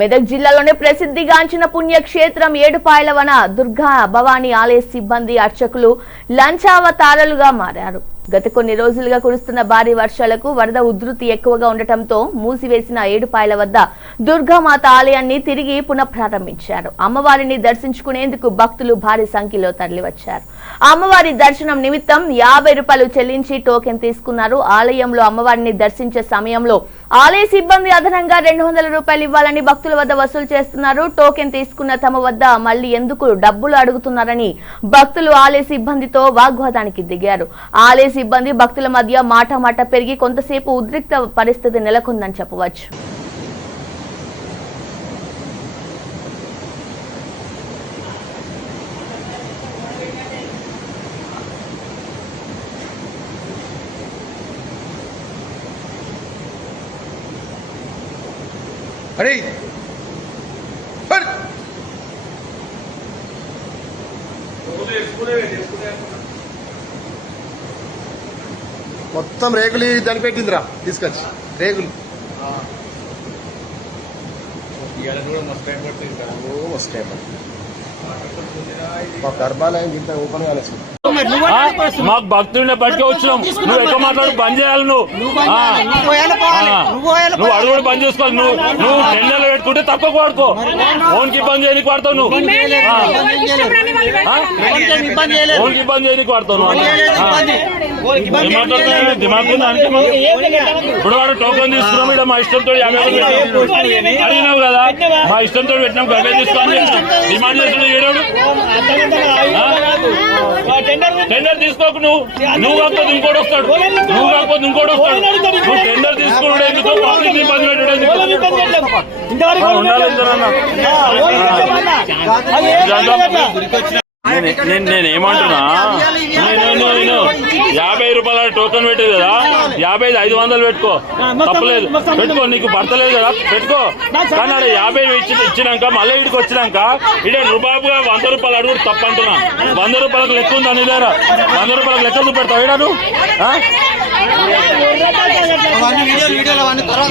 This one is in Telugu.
మెదక్ జిల్లాలోనే ప్రసిద్ధిగాంచిన పుణ్యక్షేత్రం ఏడుపాయల వన దుర్గా భవానీ ఆలయ సిబ్బంది అర్చకులు లంచావతారలుగా మారారు. గత కొన్ని రోజులుగా కురుస్తున్న భారీ వర్షాలకు వరద ఉధృతి ఎక్కువగా ఉండటంతో మూసివేసిన ఏడుపాయల వద్ద దుర్గామాత ఆలయాన్ని తిరిగి పునఃప్రారంభించారు. అమ్మవారిని దర్శించుకునేందుకు భక్తులు భారీ సంఖ్యలో తరలివచ్చారు. అమ్మవారి దర్శనం నిమిత్తం యాభై రూపాయలు చెల్లించి టోకెన్ తీసుకున్నారు. ఆలయంలో అమ్మవారిని దర్శించే సమయంలో ఆలయ సిబ్బంది అదనంగా రెండు వందల రూపాయలు ఇవ్వాలని భక్తుల వద్ద వసూలు చేస్తున్నారు. టోకెన్ తీసుకున్న తమ వద్ద మళ్ళీ ఎందుకు డబ్బులు అడుగుతున్నారని భక్తులు ఆలయ సిబ్బందితో వాగ్వాదానికి దిగారు. ఆలయ సిబ్బంది భక్తుల మధ్య మాట మాట పెరిగి కొంతసేపు ఉద్రిక్త పరిస్థితి నెలకొందని చెప్పవచ్చు. అరే! మొత్తం రేకులు దాన్ని పెట్టిందిరా తీసుకొచ్చి రేకులు. మా గర్భాలయం ఇంత ఓపెన్ ఆ? మాకు భక్తుడిని బట్టికి వచ్చినాం. నువ్వు ఎక్కువ మాట్లాడు? బంద్ చేయాలి నువ్వు. నువ్వు అడుగుడు బంద్ చేసుకోవాలి. నువ్వు నువ్వు టెండర్లు పెట్టుకుంటే తక్కువ వాడుకో. ఫోన్కి ఇబ్బంది చేయడానికి వాడతావు నువ్వు? ఫోన్కి ఇబ్బంది చేయడానికి వాడతావు నువ్వు? దిమాగ్? ఇప్పుడు వాడు టోకెన్ తీసుకున్నాం ఇక్కడ మా ఇష్టంతో. అడిగినావు కదా? మా ఇష్టంతో పెట్టినాం గంగ తీసుకోని డిమాండ్ చేస్తున్నావు ఏడాడు? టెండర్ తీసుకోకు నువ్వు. నువ్వు కాకపోతే ఇంకోటి వస్తాడు. నువ్వు కాకపోతే ఇంకోటి వస్తాడు. నువ్వు టెండర్ తీసుకున్నాడు ఎందుకు? పబ్లిక్ ఇబ్బంది పెట్టడం ఎందుకు. నేను- నేను నేను ఏమంటున్నా నేను నేను యాభై రూపాయల టోకెన్ పెట్టేది కదా? యాభై ఐదు ఐదు వందలు పెట్టుకో. తప్పలేదు పెట్టుకో నీకు పడతలేదు కదా? పెట్టుకో. కానీ ఆడ యాభై ఇచ్చి ఇచ్చినాక మళ్ళీ ఇడికి వచ్చినాక ఇడే రుబాబుగా వంద రూపాయలు అడుగుడు తప్ప అంటున్నా. వంద రూపాయలకు లెక్క ఉందా నీ దగ్గర? వంద రూపాయలకు లెక్క చూపెడతావు? ఇడా నువ్వు? ఆ? అవన్నీ వీడియోలు వీడియోలు అవన్నీ తర్వాత